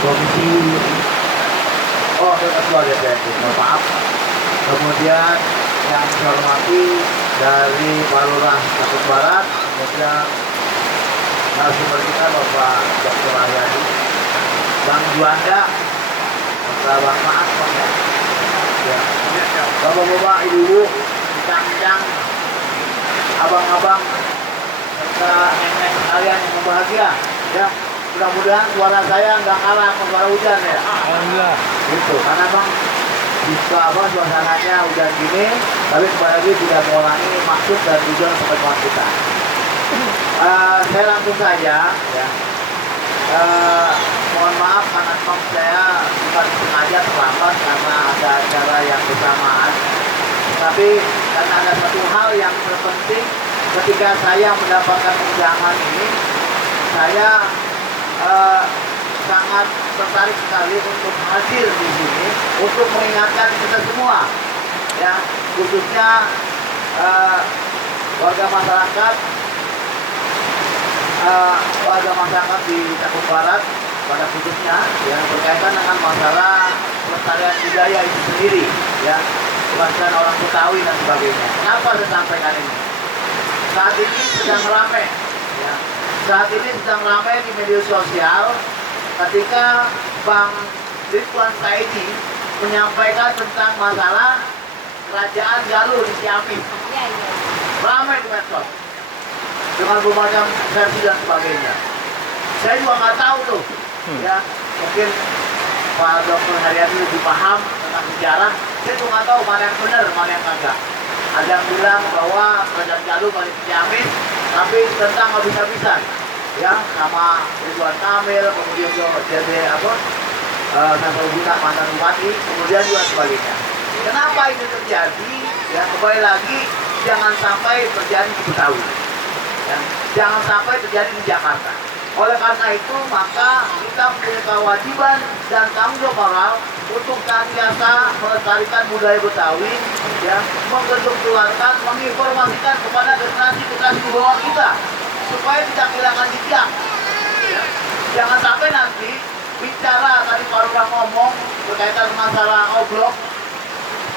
komisi ketua DPRD, mohon maaf. Kemudian yang saya hormati dari Pak Lurah Cakung Barat, kemudian narasumber kita Bapak Dr. Aryadi, Bang Juanda, Bang Maat, Bang ya. Bapak-bapak, ibu-ibu, cang-cang, abang-abang, serta nenek kalian yang bahagia, ya. Mudah-mudahan suara saya nggak kalah sama suara hujan ya. Alhamdulillah. Gitu, karena bang bisa suasananya hujan gini, tapi kembali lagi tidak mengulangi maksud dan tujuan pertemuan kita. Saya langsung saja, ya. Mohon maaf karena saya bukan sengaja terlambat karena ada acara yang bersamaan. Tapi karena ada satu hal yang terpenting ketika saya mendapatkan undangan ini, saya sangat tertarik sekali untuk hadir di sini untuk mengingatkan kita semua, ya, khususnya warga masyarakat di Cakung Barat pada khususnya yang berkaitan dengan masalah pelestarian budaya itu sendiri, ya, pelestarian orang Betawi dan sebagainya. Kenapa saya sampaikan ini? Saat ini sedang ramai, ya. Saat ini sedang ramai di media sosial ketika Bang Ridwan Saidi menyampaikan tentang masalah kerajaan Galuh di Ciamis. Ramai di medsos dengan berbagai versi dan sebagainya. Saya juga nggak tahu tuh, ya, mungkin Pak Dr. Haryadi lebih paham tentang sejarah. Saya juga nggak tahu mana yang benar, mana yang kagak. Ada yang bilang bahwa kerajaan Galuh balik ke Ciamis, tapi tentang habis-habisan, ya, sama Ridwan Kamil, kemudian jadi Saifullah mantan bupati, kemudian juga sebagainya. Kenapa ini terjadi? Ya, kembali lagi, jangan sampai terjadi di Betawi, ya, jangan sampai terjadi di Jakarta. Oleh karena itu, maka kita punya kewajiban dan tanggung jawab moral untuk senantiasa melestarikan budaya Betawi, ya, mengedukasikan, menginformasikan kepada generasi di bawah kita supaya tidak kehilangan jejak. Ya. Jangan sampai nanti bicara tadi Pak Lurah ngomong berkaitan masalah oblok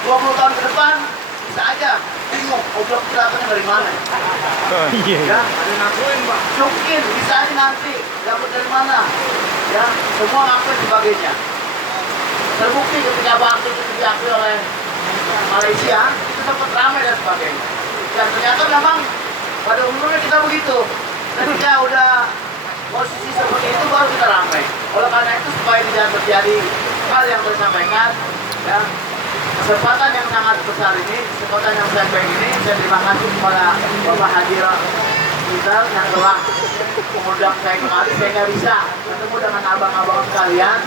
20 tahun ke depan bisa aja bingung oblok itu datangnya dari mana. Ya, ada ngakuin Pak. Mungkin bisa aja nanti dapat dari mana. Ya, semua ngakuin sebagainya. Terbukti ketika waktu itu diakui oleh Malaysia itu sempat ramai dan sebagainya. Dan ternyata memang pada umumnya kita begitu. Ketika udah posisi seperti itu baru kita ramai. Oleh karena itu supaya tidak terjadi hal yang saya sampaikan, ya, kesempatan yang sangat besar ini, kesempatan yang saya baik ini, saya terima kasih kepada Bapak Haji Rizal yang telah mengundang saya kemari sehingga bisa ketemu dengan abang-abang sekalian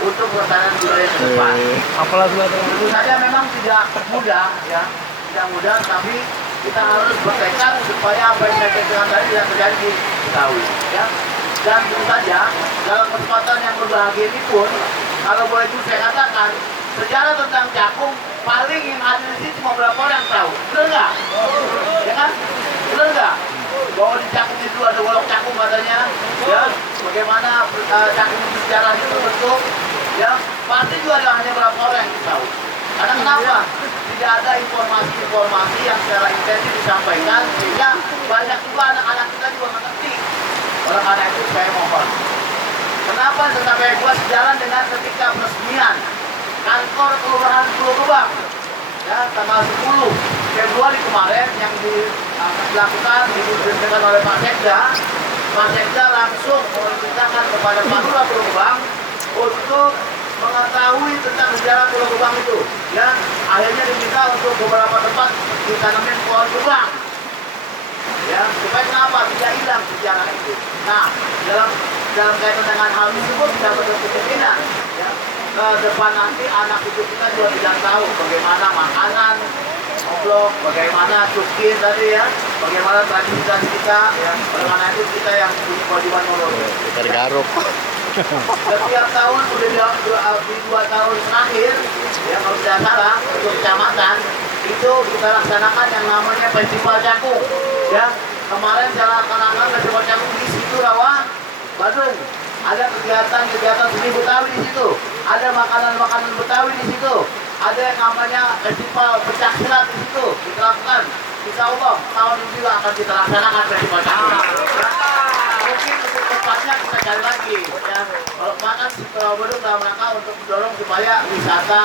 untuk pelestarian budaya ke depan. Tentu saja memang tidak mudah, ya, tidak mudah, tapi kita harus bertekad supaya apa yang saya katakan tadi tidak terjadi di Betawi, ya. Dan tentu saja dalam kesempatan yang berbahagia ini pun, kalau boleh itu saya katakan, sejarah tentang Cakung paling yang ada di sini cuma berapa orang tahu, benar nggak? Ya kan? Benar nggak? Bahwa di Cakung itu ada Wolok Cakung katanya, ya. Bagaimana Cakung itu sejarahnya terbentuk, ya. Pasti juga ada hanya berapa orang yang tahu. Karena kenapa? Tidak ada informasi-informasi yang secara intensif disampaikan sehingga banyak juga anak-anak kita juga mengerti. Oleh karena itu saya mohon. Kenapa sampai gua sejalan dengan ketika peresmian kantor kelurahan Pulau Gebang, ya, tanggal 10 Februari kemarin yang dilakukan dilakukan oleh Pak Sekda. Pak Sekda langsung memerintahkan kepada Pak Lurah Pulau Gebang untuk mengetahui tentang sejarah Pulau Gebang itu, ya. Akhirnya diminta untuk beberapa tempat ditanamin pohon gebang, ya, supaya kenapa tidak hilang sejarah itu. Nah, dalam kaitan dengan hal tersebut tidak berbentuk kemungkinan, ya, ke depan nanti anak cucu kita juga tidak tahu bagaimana makanan oblok, bagaimana cukin tadi, ya, bagaimana tradisi kita, ya. Oleh karena itu kita yang punya kewajiban melurus. Tergaruk. Setiap tahun udah di 2 tahun terakhir, ya, kalau tidak salah untuk kecamatan itu kita laksanakan yang namanya Festival Cakung, ya. Kemarin saya laksanakan Festival Cakung di situ Rawa, Bandung, ada kegiatan-kegiatan seni Betawi di situ, ada makanan-makanan Betawi di situ, ada yang namanya festival pecah silat di situ diterapkan. Insya Allah tahun ini juga akan kita laksanakan festival silat. Mungkin untuk tempatnya kita cari lagi ya. Kalau makan Bedung dalam rangka untuk mendorong supaya wisata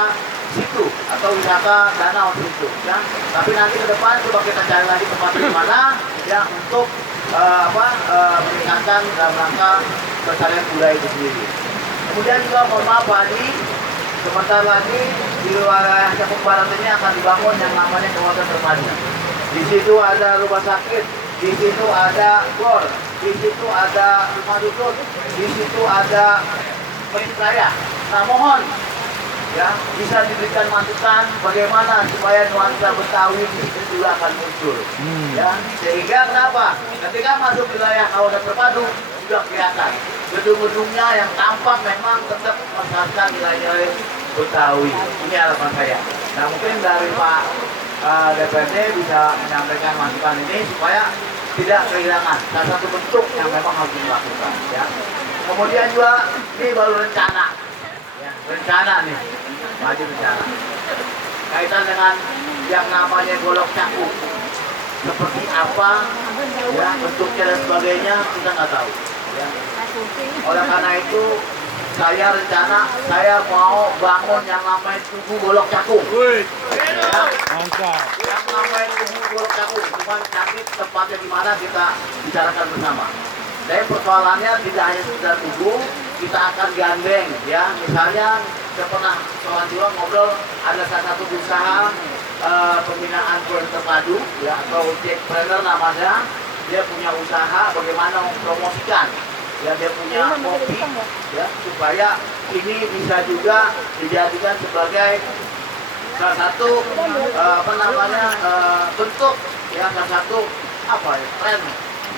situ atau wisata danau situ ya. Tapi nanti ke depan coba kita cari lagi tempat di mana ya untuk meningkatkan dalam rangka pelestarian budaya itu sendiri. Kemudian juga mohon maaf Pak Adi, sebentar lagi di wilayah Cakung Barat ini akan dibangun yang namanya kawasan terpadu. Di situ ada rumah sakit, di situ ada gor, di situ ada rumah dusun, di situ ada masjid raya. Nah mohon ya bisa diberikan masukan bagaimana supaya nuansa Betawi di situ juga akan muncul. Ya sehingga kenapa? Ketika masuk wilayah kawasan terpadu sudah kelihatan gedung-gedungnya yang tampak memang tetap mempertahankan nilai-nilai Betawi. Ini harapan saya. Nah mungkin dari Pak DPRD bisa menyampaikan masukan ini supaya tidak kehilangan salah satu bentuk yang memang harus dilakukan. Ya. Kemudian juga ini baru rencana, ya, rencana nih, maju rencana. Kaitan dengan yang namanya Golok Cakung, seperti apa, ya, bentuknya dan sebagainya kita nggak tahu. Ya. Oleh karena itu saya rencana saya mau bangun yang namanya Tugu Golok Cakung. Ya. Mantap. Yang namanya Tugu Golok Cakung, cuma nanti tempatnya di mana kita bicarakan bersama. Tapi persoalannya tidak hanya sekedar tugu, kita akan gandeng, ya. Misalnya saya pernah soal juga ngobrol ada salah satu usaha pembinaan kuliah terpadu, ya, atau jackpreneur namanya. Dia punya usaha bagaimana mempromosikan. Ya dia punya kopi ya supaya ini bisa juga dijadikan sebagai salah satu bentuk ya salah satu tren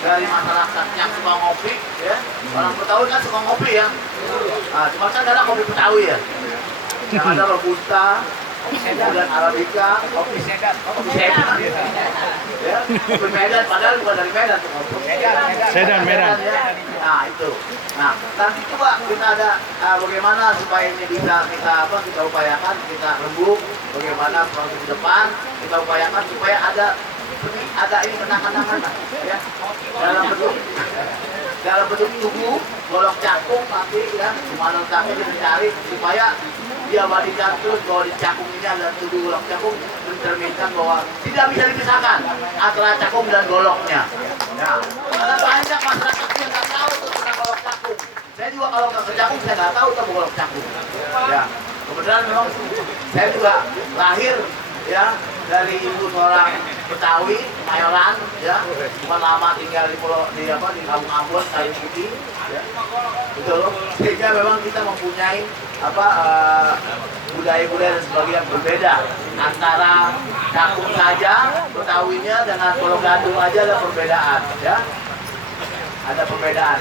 dari masyarakat yang suka ngopi ya. Orang Betawi kan suka ngopi ya. Nah, cuma kan ada kopi Betawi ya. Yang ada robusta, kemudian arabica, kopi sedan, ya, kopi Medan, padahal bukan dari Medan tuh kopi. Medan. Ya. Nah itu. Nah nanti coba kita ada bagaimana supaya ini bisa kita upayakan, kita rembuk, bagaimana proses ke depan kita upayakan supaya ada ini kenang-kenangan ya dalam bentuk tubuh Golok Cakung nanti ya dimana letaknya kita cari supaya diabadikan terus bahwa di Cakung ini ada tubuh Golok Cakung mencerminkan bahwa tidak bisa dipisahkan antara Cakung dan Goloknya. Nah, karena banyak masyarakat yang nggak tahu tentang Golok Cakung. Saya juga kalau nggak ke Cakung saya nggak tahu tentang Golok Cakung. Ya, kebetulan memang saya juga lahir ya dari ibu seorang Betawi, Mayoran, ya, cuma lama tinggal di Kampung Ambon, Kayu Putih, ya, betul. Sehingga memang kita mempunyai budaya-budaya dan sebagainya yang berbeda antara Cakung saja, Betawinya dengan Pulau Gadung aja ada perbedaan, ya, ada perbedaan.